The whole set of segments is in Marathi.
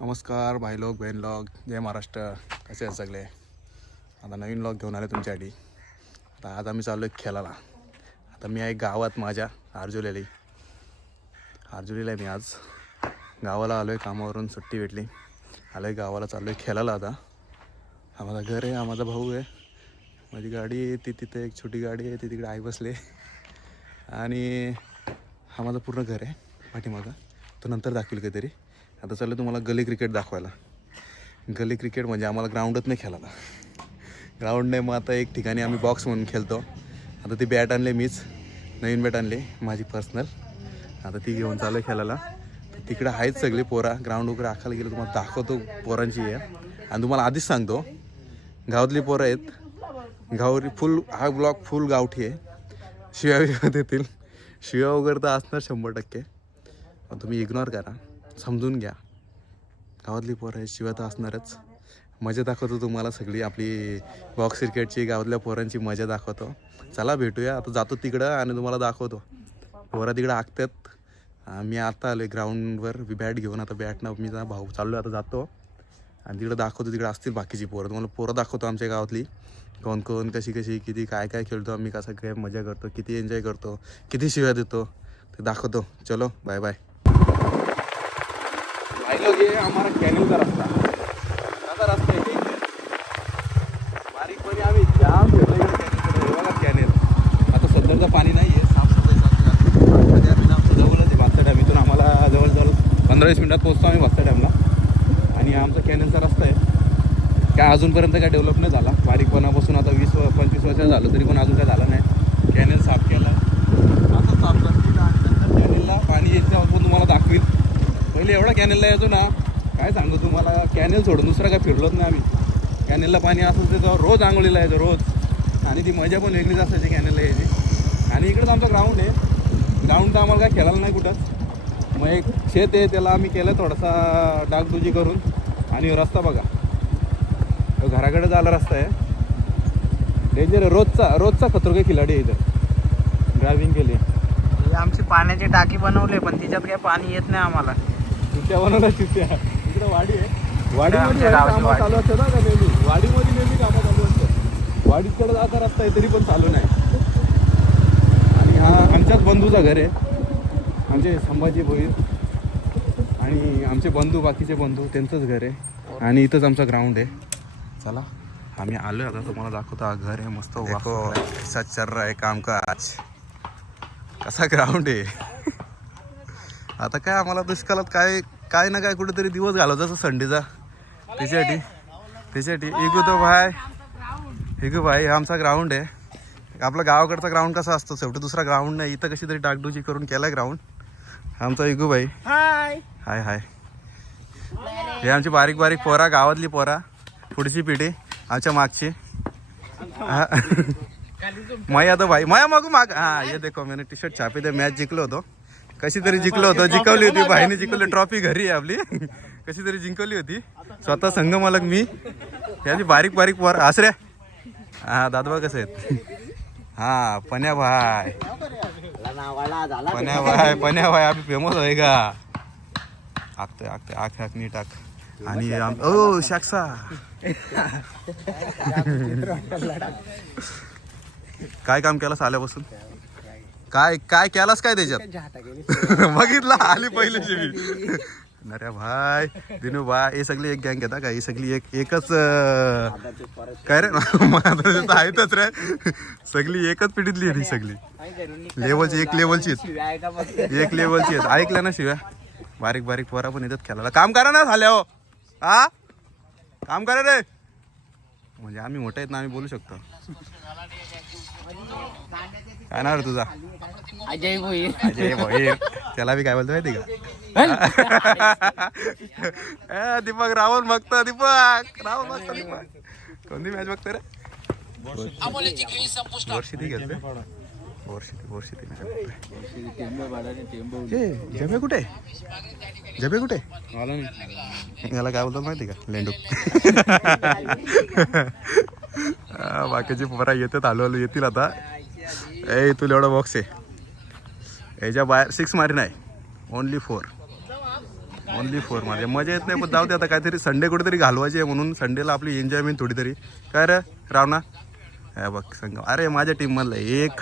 नमस्कार भाई लोग बहन लोग, जय महाराष्ट्र. कसे आहेत सगळे? आता नवीन लॉग घेऊन आले तुमच्यासाठी. आता आज आम्ही चाललो आहे खेळायला. आता मी आहे गावात माझ्या आरजुलेला आहे मी. आज गावाला आलो आहे, कामावरून सुट्टी भेटली, आलो आहे गावाला, चाललो आहे खेळायला. आता हा माझा घर आहे, हा माझा भाऊ आहे, माझी गाडी आहे ती तिथे, एक छोटी गाडी आहे ती तिकडे आई बसले, आणि हा माझं पूर्ण घर आहे पाठीमागं. तो नंतर दाखवेल काहीतरी. आता चाललं तुम्हाला गली क्रिकेट दाखवायला. गली क्रिकेट म्हणजे आम्हाला ग्राउंडच नाही खेळायला, ग्राउंड नाही. मग आता एक ठिकाणी आम्ही बॉक्स म्हणून खेळतो. आता ती बॅट आणले मीच, नवीन बॅट आणली माझी पर्सनल. आता ती घेऊन चालू खेळायला. तिकडं आहेत सगळे पोरा, ग्राउंड वगैरे आखायला गेलं तुम्हाला दाखवतो पोरांची आहे. आणि तुम्हाला आधीच सांगतो, गावातली पोरं आहेत, गावरी फुल, हा ब्लॉक फुल गावठी आहे. शिव्या देतील, शिव्या वगैरे तर असणार 100%. पण तुम्ही इग्नोर करा, समजून घ्या. गावातली पोरं आहे, शिव्या तर असणारच. मजा दाखवतो तुम्हाला सगळी आपली बॉक्स क्रिकेटची, गावातल्या पोरांची मजा दाखवतो. चला भेटूया. आता जातो तिकडं आणि तुम्हाला दाखवतो. पोरं तिकडं आखतात, मी आता आलो आहे ग्राउंडवर बॅट घेऊन. आता बॅटनं मी भाऊ चाललो आता जातो आणि तिकडं दाखवतो. तिकडं असतील बाकीची पोरं, तुम्हाला पोरं दाखवतो आमच्या गावातली, कोण कोण, कशी कशी, किती काय काय खेळतो आम्ही, कसं काय मजा करतो, किती एन्जॉय करतो, किती शिव्या देतो ते दाखवतो. चलो बाय बाय. भाई लोग, ये हमारा कैनल का रास्ता, कसा रास्ता आहे बारीक पाणी. आम्ही जाम भेटलो कॅनेल. आता सध्या तर पाणी नाही आहे, साफसफाई चालू आहे. आमच्या जवळच आहे भातसा डॅम, इथून आम्हाला जवळजवळ 15-20 मिनिटात पोहोचतो आम्ही भातसा डॅमला. आणि आमचा कॅनेलचा रस्ता आहे, काय अजूनपर्यंत काय डेव्हलप नाही झाला. बारीकपणापासून आता 20-25 वर्ष झालं तरी पण अजून काय झालं नाही. कॅनेल साफ केला, आता साफ करतील आणि नंतर कॅनेलला पाणी येईल तेव्हा पण तुम्हाला दाखवील. पहिले एवढा कॅनेलला यायचो ना, काय सांगू तुम्हाला, कॅनेल सोडून दुसरं काय फिरलोच नाही आम्ही. कॅनेलला पाणी असं तेव्हा रोज आंघोळीला यायचं रोज, आणि ती मजा पण वेगळीच असायची कॅनेलला यायची. आणि इकडंच आमचं ग्राउंड आहे. ग्राउंड तर आम्हाला काय खेळायला नाही कुठंच. मग एक शेत आहे, त्याला आम्ही केलं थोडासा डागडुजी करून. आणि रस्ता बघा, घराकडे जायला रस्ता आहे, डेंजर आहे. रोजचा खतरनाक खिलाडी आहे इथं, ड्रायव्हिंग केली. आमची पाण्याची टाकी बनवली, पण तिच्यात काही पाणी येत नाही आम्हाला. चित्त्या बनवल्या, चित्त्या. इकडं वाडी आहे, वाडीमध्ये कामं चालू असतं ना का नेहमी, वाडीमध्ये नेहमी कामं चालू असतं. वाडीकडे जाता रस्ता आहे तरी पण चालू नाही. आणि हा आमच्याच बंधूचा घर आहे, आमचे संभाजी भोईर आणि आमचे बंधू, बाकीचे बंधू, त्यांचंच घर आहे. आणि इथंच आमचा ग्राउंड आहे. चला आम्ही आलो आता, तुम्हाला दाखवतो. हा घर आहे मस्त, ऐसा चल रहा है काम का आज. कसा ग्राउंड आहे. आता काय आम्हाला दुष्काळात काय ना काय कुठेतरी दिवस घालवतो जसं संडेचा. त्याच्यासाठी इगू भाई आमचा ग्राउंड आहे. आपला गावाकडचा ग्राउंड कसा असतो, शेवटी दुसरा ग्राउंड नाही. इथं कशी तरी डागडुजी करून केला ग्राउंड. आमचा इगू भाई, हाय हाय. हे आमची बारीक बारीक पोरा, गावातली पोरा, पुढची पिढी, आमच्या मागची. मया तो भाई, मया माग हा, ये देखो मैंने टी शर्ट छापे थे. मॅच जिंकलो होतो, कशी तरी जिंकलो होतो, जिंकवली होती भाईने, जिंकवली. ट्रॉफी घरी आहे आपली, कशी तरी जिंकवली होती. स्वतः संघ मालक मी. याची बारीक बारीक पोर आसरे. हा दादबा कसे आहेत. हा पन्या भाई, पन्या भाई आम्ही फेमस आहे का. आखतोय आख नीट आख. आणि ओ शाक्सा काय काम केलं आल्यापासून, काय केलास काय त्याच्यात. बघितला आली पहिली शिवी. अरे भाई, दिनू भाई, हे सगळी एक गँग घेता का, ही सगळी एकच काय रे. आहेतच रे, सगळी एकच पिढीतली आहे. सगळी लेवलची, एक लेवलची आहेत. ऐकलं ना शिव्या. बारीक बारीक पोरा पण येतात खेळायला. काम करा ना झाल्या हो, हा काम करा रे. म्हणजे आम्ही मोठे आहेत ना, आम्ही बोलू शकतो. काय नाव रे तुझा. अजय भोईर. अजय भोईर. त्याला बी काय बोलतो माहिती का. दीपक राहुल बघतो, दीपक कोणती मॅच बघतो रे. वर्षी ती घेतले, वर्षी ती जबे कुठे, जबे कुठे याला काय बोलतो माहिती का, लेंडू. बाकीची पोरा येतात, हळूहळू येतील आता. ए तुला एवढा बॉक्स आहे, याच्या बाहेर 6 मारी नाही, ओनली 4. ओनली 4 माझ्या मजा येत नाही पण जाऊ दे आता काहीतरी संडे कुठेतरी घालवायची आहे म्हणून संडेला आपली एन्जॉयमेंट थोडी तरी काय रे रावणा हे बघ संघ अरे माझ्या टीममधला एक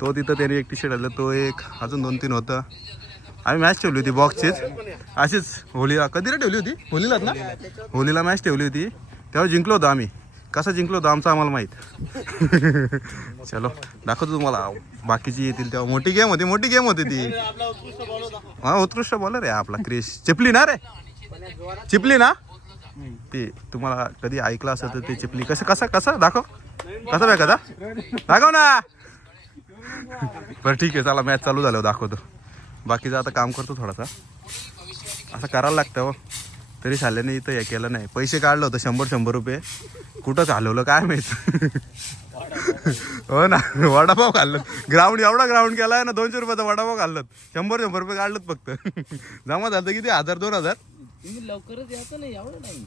तो तिथं त्याने एक टी शर्ट आलं तो एक अजून 2-3 होतं आम्ही मॅच ठेवली होती बॉक्सचीच अशीच होलीला कधी रे ठेवली होती होलीलाच ना होलीला मॅच ठेवली होती तेव्हा जिंकलो होतो आम्ही कसं जिंकलो होतो आमचं आम्हाला माहीत चलो दाखवतो तुम्हाला बाकीची येतील तेव्हा मोठी गेम होती ती हा उत्कृष्ट बॉलर आहे आपला क्रिश चिपली ना रे चिपली ना ते तुम्हाला कधी ऐकलं असेल तर ते चिपली कसं दाखव कसं बघ कदा दाखव ना बरं ठीक आहे चला मॅच चालू झाल्यावर दाखवतो बाकीचं आता काम करतो थोडासा असं करायला लागतं हो तरी शालेने इथं हे केलं नाही पैसे काढलं होतं 100 रुपये कुठंच हलवलं काय माहित हो ना वडापाव खाल्लं ग्राउंड एवढा ग्राउंड केला आहे ना 200 रुपयाचा वडापाव खाल्लं 100 रुपये काढलं फक्त जमा झालं किती 1000-2000 लवकरच यायचं नाही एवढं नाही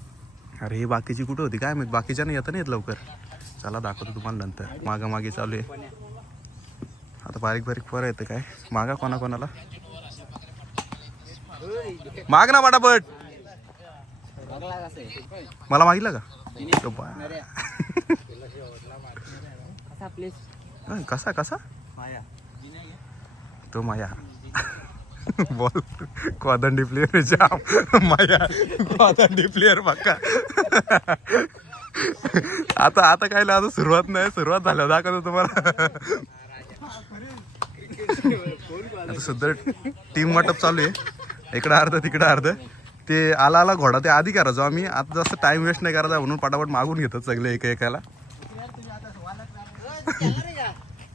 अरे हे बाकीची कुठं होती काय माहित बाकीच्या नाही येतं नाही येत लवकर चला दाखवतो तुम्हाला नंतर मागे चालू आहे आता बारीक पोरं येतं काय मागा कोणाला माग ना पटापट मला मागितलं का कसा तो माया बॉल कोदंडी प्लेयर जाम माया कोदंडी प्लेयर पक्का आता काय आता सुरुवात झाल्या दाखवतो तुम्हाला आता सुद्धा टीम वाटप चालू आहे इकडं अर्ध तिकडं अर्ध ते आला घोडा ते आधी करायचो आम्ही आता जास्त टाइम वेस्ट नाही करायचा म्हणून पटापट मागून घेतो सगळे एकाला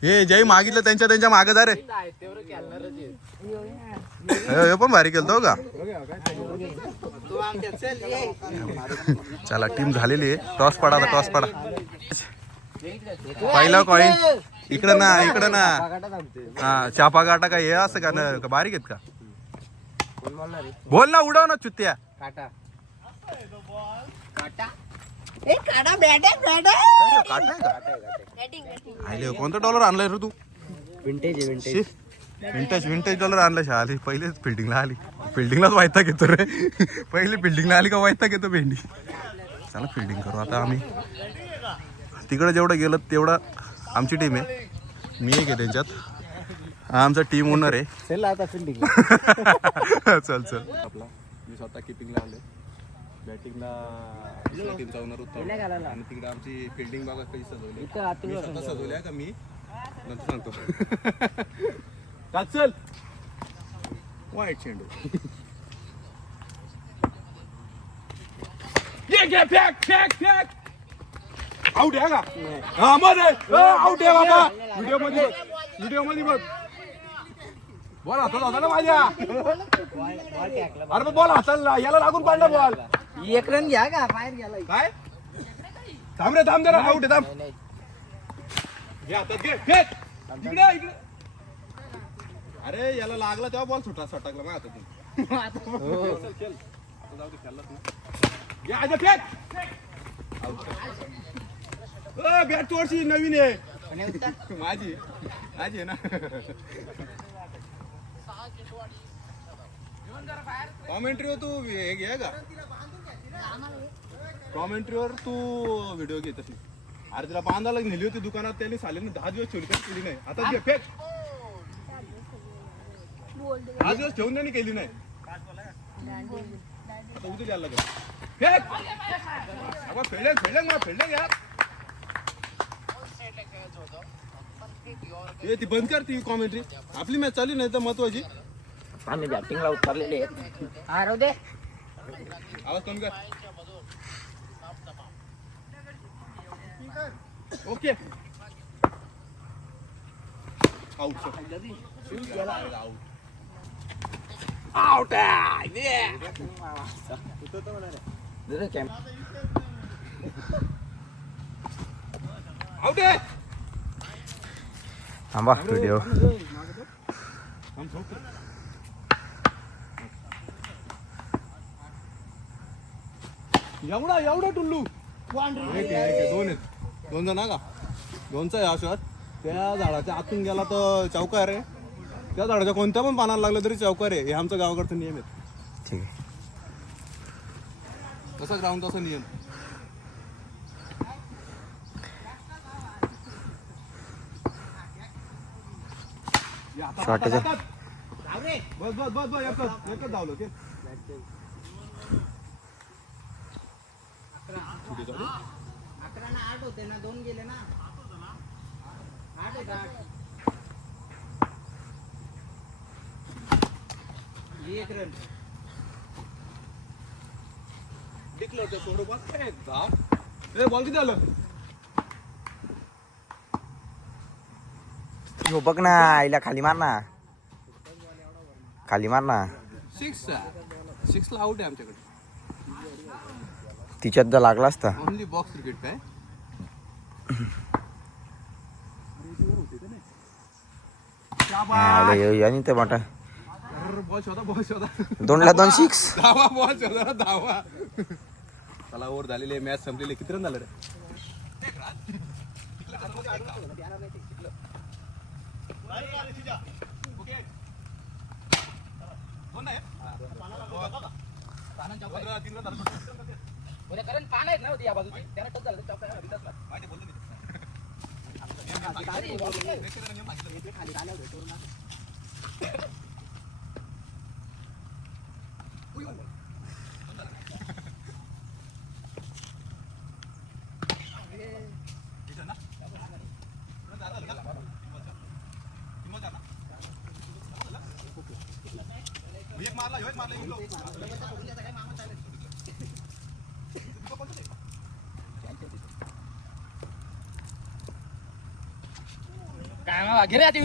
हे जय मागितलं त्यांच्या मागे जा रे हे पण भारी केलं का चला टीम झालेली आहे टॉस पडा पहिला कॉइन इकडं ना हा चापा गाटा का हे असं का ना बारीक आहेत का बोल ना उडव ना चुत्या कोणता डॉलर आणलाय रे तू विंटेज डॉलर आणला शाली पहिलेच फिल्डिंगलाच वायता घेतो रे पहिले फिल्डिंगला आली का वायता घेतो भेंडी चला फिल्डिंग करू आता आम्ही तिकडे जेवढं गेलं तेवढं आमची टीम आहे मी एक आहे त्यांच्यात हा आमचा टीम ओनर आहे चल आता फिल्डिंग चल आपला मी स्वतः किपिंगला आलोय बॅटिंगला टीमचा ओनर होता आणि तिकडे आमची फिल्डिंग बघा कशी सजवली स्वतः सजवली आहे का मी नंतर सांगतो चल वाईट चेंडू फेक आउट आहे का हा मध्ये आउट आहे बाबा व्हिडिओ मध्ये बघ बॉल हातात होता ना माझ्या अरे बॉल हाताला याला लागून पडला बॉल 1 रन घ्या का बाहेर गेला काय थांब जरा आउट आहे थांब घे हातात घे फेक इकडे अरे याला लागला तेव्हा बॉल सटकला मग आता चल आता जाऊ दे खेळलाच ना घे आजा फेक बॅट थोडीशी नवीन आहे माझी आहे ना कॉमेंट्रीवर तू हे घे का कॉमेंट्रीवर तू व्हिडिओ घेत असेल अरे तिला बांधायला नेली होती दुकानात त्यांनी सालेने 10 दिवस ठेवली केली नाही आता घे फेक 10 दिवस ठेवून त्यांनी केली नाही आता उद्या द्यायला लागेल फेक फेल्डिंग यार ए ती बंद कर ती कॉमेंट्री आपली मॅच चालली नाही तर महत्वाची आम्ही बॅटिंगला उतरलेले आहेत दे आवाज कमी कर ओके आउट आउट आहे थांबा व्हिडिओ एवढा टुल्लू दोन जण का दोनचा आहे शॉट त्या झाडाच्या आतून गेला तर चौकार आहे त्या झाडाच्या कोणत्या पण पानाला लागलं तरी चौकार आहे हे आमचं गावाकडचं नियम आहे ठीक आहे तसा ग्राउंड तसा नियम. शॉर्टचं बस बस बस बस एकच धावलं ते. अकरा ना 8 होते ना 2 गेले ना 8 होते 8. एक रन टिकलं होतं सोडू बस काय धाव. ए बॉल किती आलं. हो बघ ना आईला खाली मार ना खाली मार ना 6 ला आउट आहे आमच्याकडे. तिच्यात जर लागला असता ओनली बॉक्स क्रिकेट काय. आणि ते मोठा बॉल शोधा 2ला 2 6 धावा. बॉल शोधा ना धावा. त्याला ओव्हर झालेले मॅच संपलेले. किती रन झालं रे. काय घे रे आधी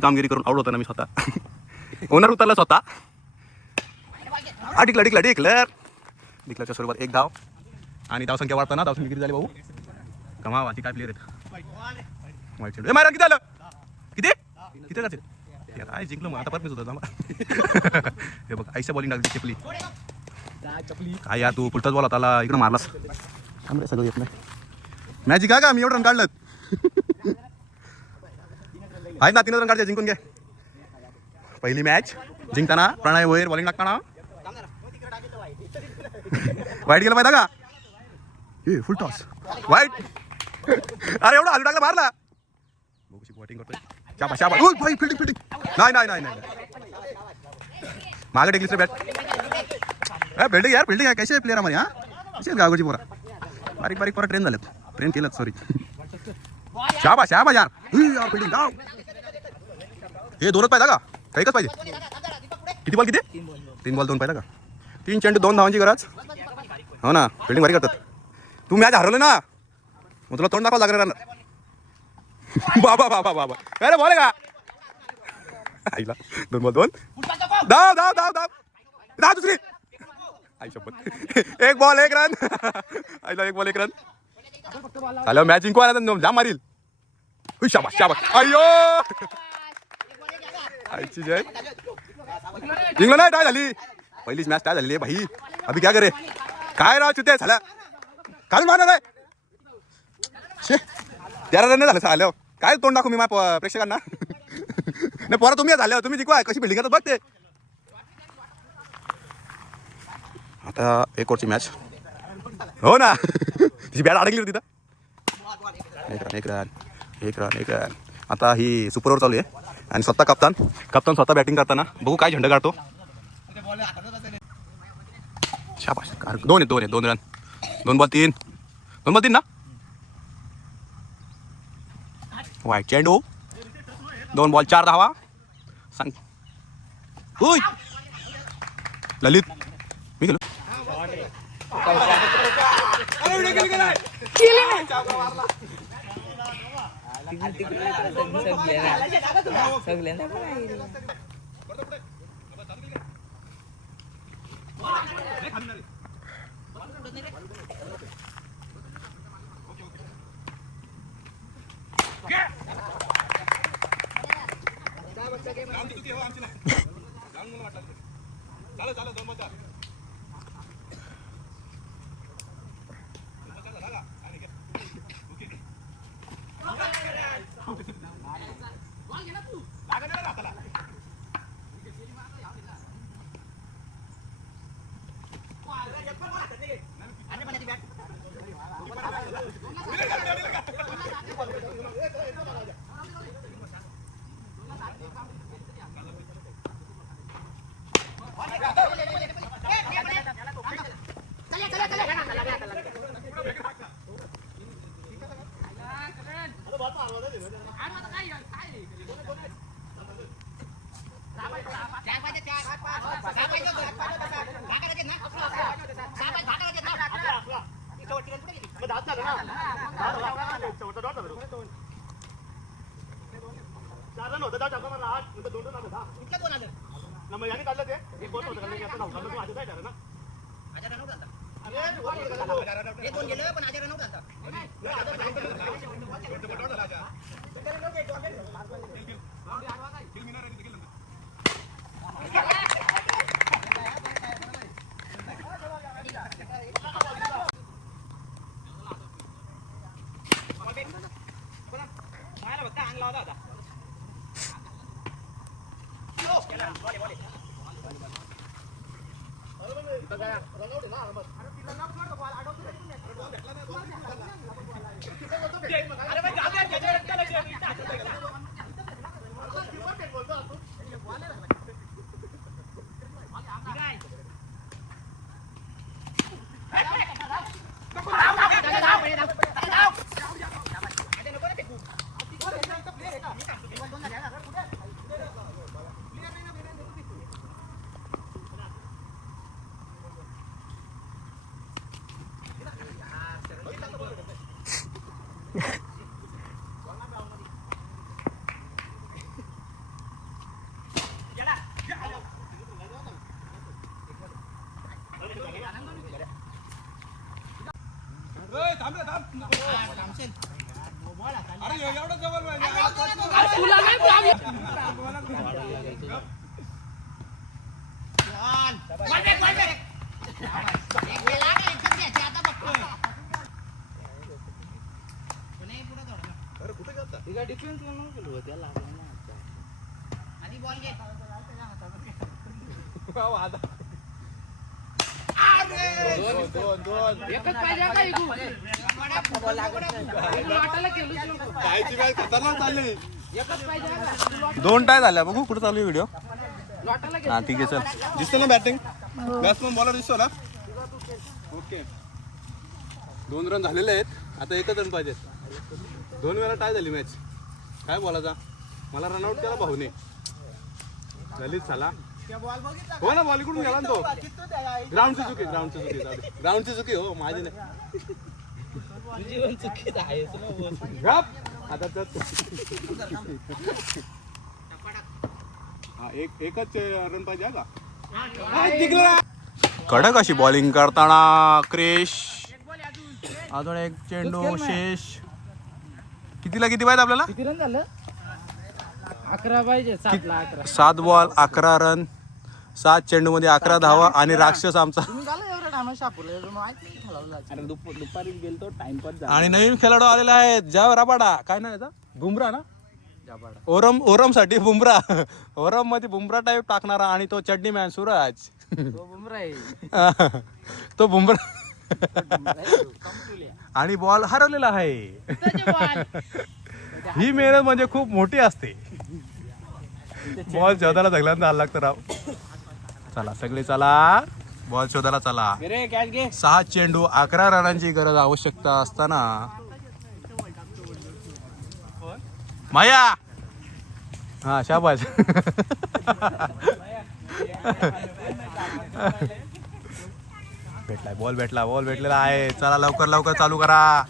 कामगिरी करून आउट होता ना मी स्वतः. ओनर उतरला स्वतः. डिक्लरच्या स्वरूपात 1 धाव आणि धावसंख्या वाढताना धावसंख्या किती झाली भाऊ. कमावा ती काय प्लेअर आहेत. मारा किती झालं. किती किती जातील काय जिंकलो मग आता परत होतं. हे बघ आईच्या बॉलिंग टाकली चपली काय या तू पुलटाच बॉल होता इकडं मारलास. थांबरे सगळं येत नाही. मॅच जिंका का मी एवढं रन काढलं. आहेत ना 3 रन काढते जिंकून घ्या. पहिली मॅच जिंकताना प्रणय वैर बॉलिंग टाकताना वाईट गेला पाहिजे का. ए फुल टॉस वाईट. अरे एवढा हलू टाकला मारला. बॉटिंग करतोय. फिल्डिंग नाही मागे टेकलीस रे बॅट. फिल्डिंग यार फिल्डिंग आहे. कसे प्लेअर आम्हाला हा कसे गावची पोरा बारीक पोरा ट्रेन झालेत. ट्रेन केलं सॉरी. शाबाश यार फिल्डिंग गाव. हे 2च पाहिजे का काही एकच पाहिजे. किती बॉल किती 3 बॉल 2 पाहिजे का. 3 चेंडू 2 धावांची गरज. हो ना फिल्डिंग भारी करतात. तू मॅच हरवलं ना मग तुला तोंड दाखवावं लागणार. बाबा अरे बॉल का आईला 2 बॉल 2 धाव दुसरी. आई शपथ 1 बॉल 1 रन. आईला 1 बॉल 1 रन झालं. मॅच जिंकू आला जाम मारील. शाबाश अय्यो आईची जय. जिंकलो नाही. टाय झाली पहिलीच मॅच. टाय झाली आहे भाई. अभि क्या करे काय राव चुते झाला काल मारणार आहे. 13 रन झालं झालं. काय तोंड दाखवू मी माझ्या प्रेक्षकांना. नाही पोरा तुम्ही झाल्यावर तुम्ही जिंकवा कशी बिल्डिंग करतात बघते. आता 1 ओव्हरची मॅच. हो ना तिची बॅट अडकली होती तिथं. एक रन. आता ही सुपर ओव्हर चालू आहे आणि स्वतः कप्तान स्वतः बॅटिंग करताना बघू काय झेंडा काढतो. शाबाश 2 रन 2 बॉल 3 ना. वाईट चेंडू 2 बॉल 4 धावा सांग होय ललित मी गेलो दोन टाय झाल्या बघू कुठं चालू आहे व्हिडिओ हा ठीक आहे चल दिसतो ना बॅटिंग बॅट्समन बॉलर दिसतो ना ओके 2 रन झालेले आहेत आता 1 रन पाहिजे 2 वेळा टाय झाली मॅच काय बोलायचा मला रनआउट केला भाऊने ललित झाला हो ना बॉल इकडून गेला ना तो ग्राउंडची चुकी हो माझी नाही आता एकच रन पाहिजे का कडक अशी बॉलिंग करताना क्रेश अजून एक चेंडू शेष कितीला किती पाहिजे आपल्याला किती रन झालं 11 पाहिजे 7 बॉल 11 रन 7 चेंडू मध्ये 11 धावा आणि राक्षस आमचा दुपारी गेलतो टाइमपास आणि नवीन खेळाडू आलेला आहे ज्या राबाडा काय नाही याचा बुमरा ना ओरम साठी बुमरा ओरम मध्ये बुमरा टाईप टाकणारा आणि तो चड्डी मॅन सूरज तो बुमरा आणि बॉल हरवलेला आहे ही मेहनत म्हणजे खूप मोठी असते बॉल शोधायला सगळ्यांना आला लागतं राव चला सगळे चला बॉल शोधायला चला 6 चेंडू 11 रनांची गरज आवश्यकता असताना माया हा शाबास. भेटलाय बॉल भेटलेला आहे. चला लवकर चालू करा.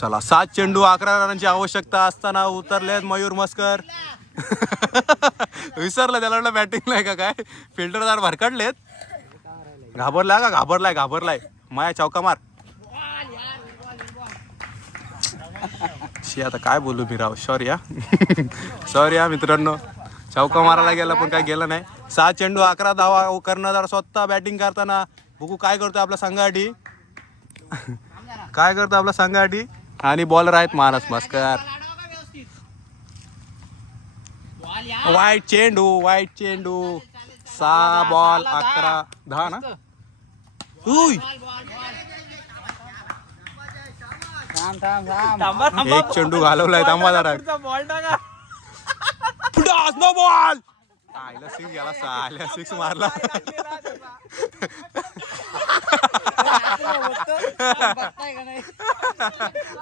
चला 7 चेंडू 11 रनांची आवश्यकता असताना उतरलेत मयूर मस्कर. विसरलं त्याला वाटलं बॅटिंग नाही का काय. फिल्डरदार भरकडलेत. घाबरलाय माया चौका मार. शी आता काय बोलू मी राव. सॉरी हा मित्रांनो. चौका मारायला गेला पण काय गेलं नाही. 7 चेंडू 11 धावा. कर्णधार स्वतः बॅटिंग करताना बघू काय करतोय आपल्या संघासाठी. आणि बॉलर आहेत मानस मस्कर. वाईट चेंडू 6 बॉल 11 10 ना. एक चेंडू घालवलाय. थांबा जरा. No ball. आयला 6 गेला. 6 मारला.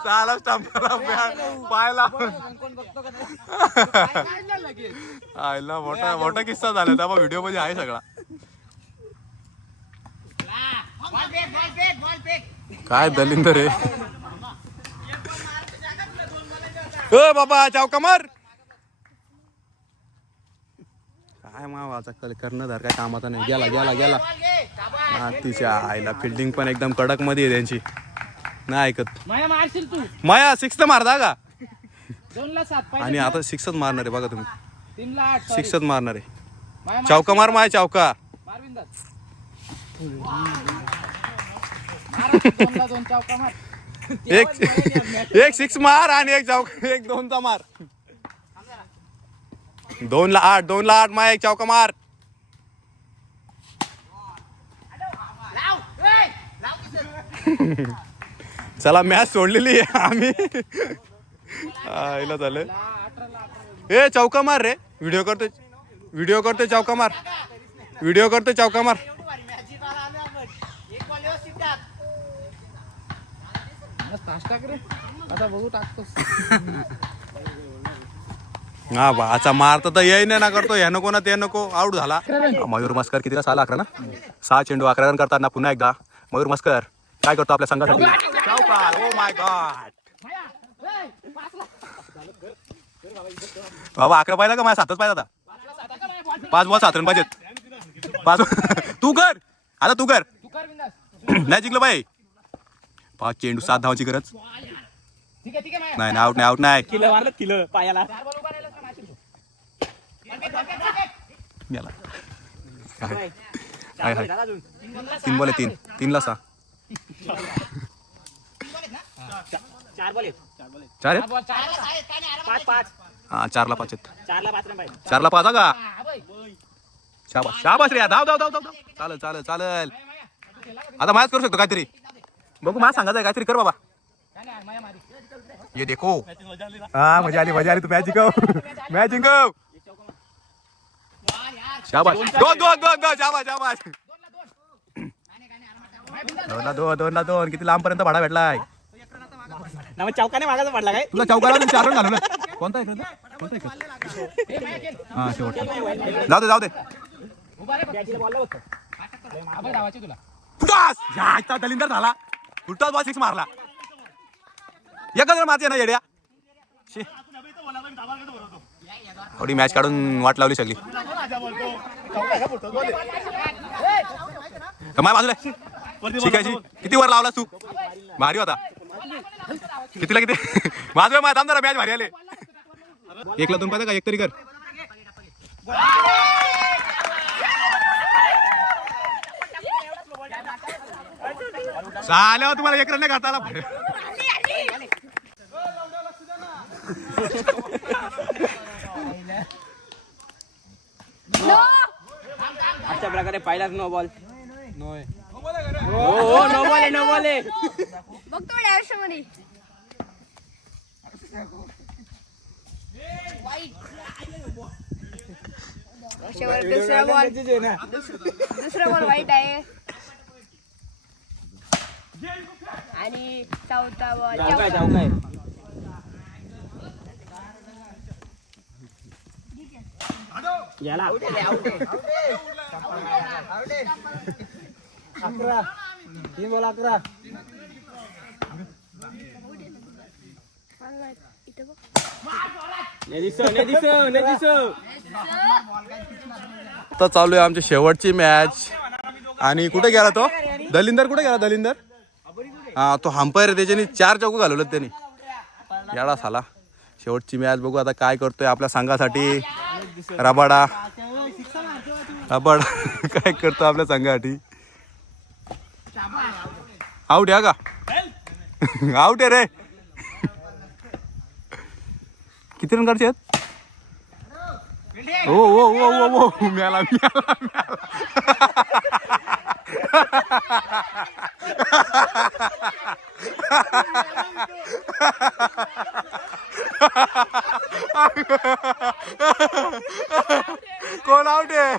चाला स्टंपला पायला. आयला मोठा किस्सा झाला. त्या व्हिडिओ मध्ये आहे सगळा. काय दलिंदर आहे. ओ बाबा चौका मार. काय मावाचा कर्णधार काय कामाचा नाही. गेला. तिच्या आईला फिल्डिंग पण एकदम कडक मध्ये आहे त्यांची. नाही ऐकत. माया 6 तर मारता का. आणि आता 6च मारणार आहे बघा तुम्ही. 6च मारणार आहे. चौका मार माया चौका. एक 6 मार आणि एक चौका. एक 2चा मार. 2ला 8 माया एक चौका मार. चला मॅच सोडलेली आहे आम्ही. आईला झालं. ए चौका मार रे. व्हिडिओ करतोय चौका मार. हा बाचा मारता तर येई नाही ना करतो. ह्या नको ना ते नको. आउट झाला. मयूर मस्कर कितीला 6 11 ना. 6 चेंडू 11 रन करताना पुन्हा एकदा मयूर मस्कर काय करतो आपल्या संघासाठी. Oh my God. बाबा 11 पाहिला का माझ्या 7च पाहिला आता. 5 बॉल 7 रन पाहिजेत. 5 तू कर. नाही जिंकलं बाई. 5 चेंडू 7 धावांची गरज. नाही आउट नाही. हाय 3 बॉल आहे. 3ला 6. 4 हा 4ला 5 आहेत. 4ला 5 का. शाबास रे. धाव. चालेल. आता मॅच करू शकतो काहीतरी. बघू मला सांगायचं काहीतरी कर बाबा. ये देखो. हा मजा आली. तू मॅच जिंकव. शाबास. 2 किती लांब पर्यंत भाडा भेटलाय. चौकाने मागायचा पडला काय. तुला चौकाला 4 रन घालवलं. कोणता हा शेवट. जाऊ दे. दलिंदर झाला. उलटा बॉल 6 मारला. एकच मारते ना येड्या. थोडी मॅच काढून वाट लावली सगळी. माय बाजूला शिकायची. किती वर लावलास तू. भारी होता. कितीला किती माझं माय थांब जरा. मॅच भारी आले. 1ला 2 पाहिजे का. एक तरी कर. चाल्यावर तुम्हाला 1 रन नाही घालता आला. अशा प्रकारे पहिलाच नो बॉल. नो बॉल आहे. बघतो आयुष्यामध्ये. दुसरा बॉल वाईट आहे. आणि चौथा बॉल आता चालू आहे आमची शेवटची मॅच. आणि कुठे गेला तो दलिंदर? कुठे गेला दलिंदर? हा, तो हंपायर त्याच्यानी 4 चौको घालवलं त्यांनी. याडा साला. शेवटची मॅच बघू आता काय करतोय आपल्या संघासाठी. रबाडा काय करतो आपल्या संघासाठी. आउट आहे का? आउट आहे रे. किती रन काढचे आहेत? ओ ओ ओ ओ ओ मिळाला कोण आउट आहे?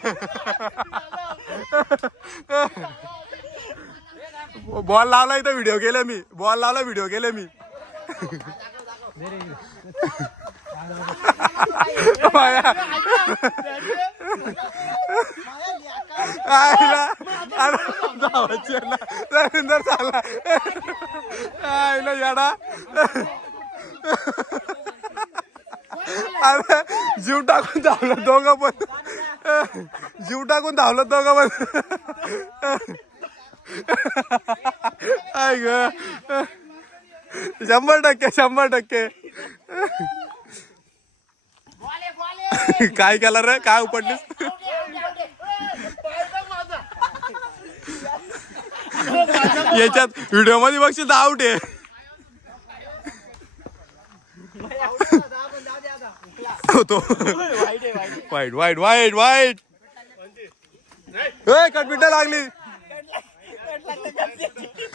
बॉल लावला इथं व्हिडिओ केले मी. बॉल लावला व्हिडिओ केले मी. याडा अरे जीव टाकून धावलं दोघं पण. जीव टाकून धावलं दोघं पण. आय ग 100%. काय केलं रे? काय उपडलीस? याच्यात व्हिडिओ मध्ये बघशील तर आउट आहे. होतो वाईट वाईट वाईट वाईट. कटबिट लागली.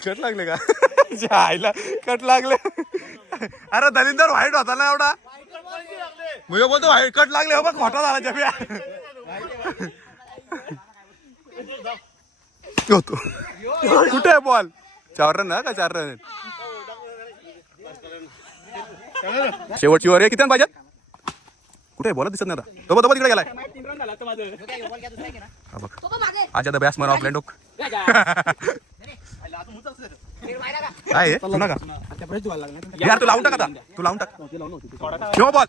कट लागले का? आईला कट लागले. अरे दलिंदर व्हाईट होता ना एवढा. मुझे बोलतो व्हाईट कट लागले. हो बघ खोटा झाला जब्या. होतो कुठे आहे बॉल? 4 रन का? 4 रन. शेवटची वर आहे. किती रन पाहिजेत? कुठे बॉल दिसत नाही आता. तो तिकडे गेलाय. आजा द बॅट्समन ऑफ लँडोक. काय तुला का यार? तू लावून टाक आता. तू लावून टाक. No ball.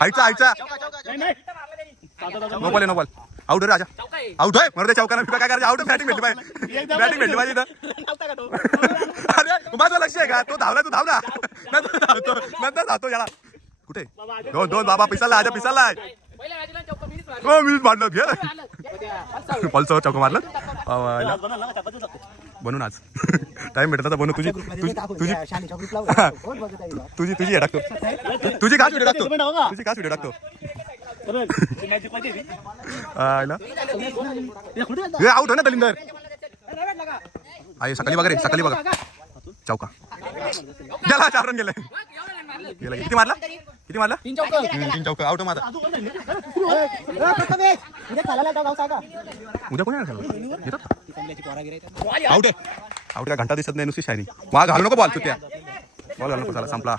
आयचा no ball. No ball. Out आहे राजा. आउट आहे. मरते चौकाना काय करायचं? आउट. बॅटिंग भेटली पाहिजे. बॅटिंग भेटली पाहिजे इथं. अरे माझं लक्ष आहे का? तो धावला. तू धावला. नंतर धावतो याला. कुठे? दोन बाबा पिसाला. आजा पिसाला. हो मीच मारलं. घे पल्सवर चौका मारलं. बनून आज टाइम भेटला तर बनू. तुझी हे टाकतो. तुझी काच व्हिडिओ टाकतो. आउट हो ना दलिंदर. आहे सकाळी बघा चौका गेला. 4 रन गेले. किती मारला? 3 चौका. आउट माझा. उद्या कोणी आउट आउट का? घंटा दिसत नाही नुसती शायनी. वा घालू नको बॉल. तू त्या बॉल घालू नको. चला संपला.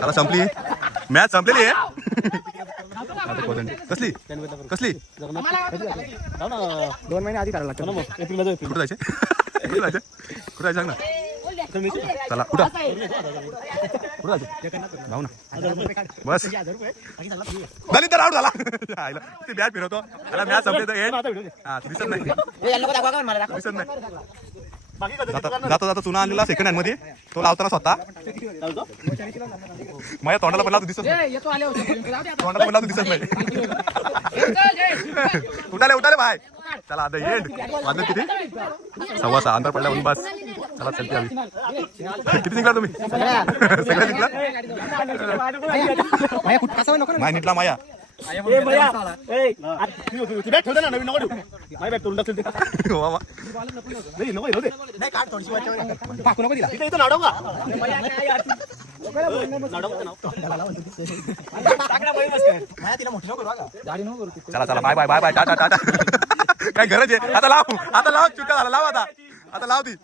चला संपली मॅच. संपलेली आहे. कसली 2 महिने आधी करायला लागतं. कुठं जायचे? कुठं जायचं ना? चला कुठं जायचं? जाऊ ना बस. दलिंदर आउट झाला. ते बॅट फिरवतो. त्याला मॅच संपली तर दिसत नाही. जाता चुना आणलेला सेकंड हँड मध्ये. तो लावताना स्वतः माझ्या तोंडाला पण दिसत नाही. तोंडाला पण दिसत नाही. उठाले भाई. चला आता एंड. वाजले किती? 6:15. अंतर पडला म्हणून बस. चला चलते आम्ही. किती जिंकला तुम्ही? सगळं जिंकला. माय नीटला माया. चला bye bye bye bye. Tata. काय गरज आहे? आता लाव चुका झाला. लाव आता लाव ती.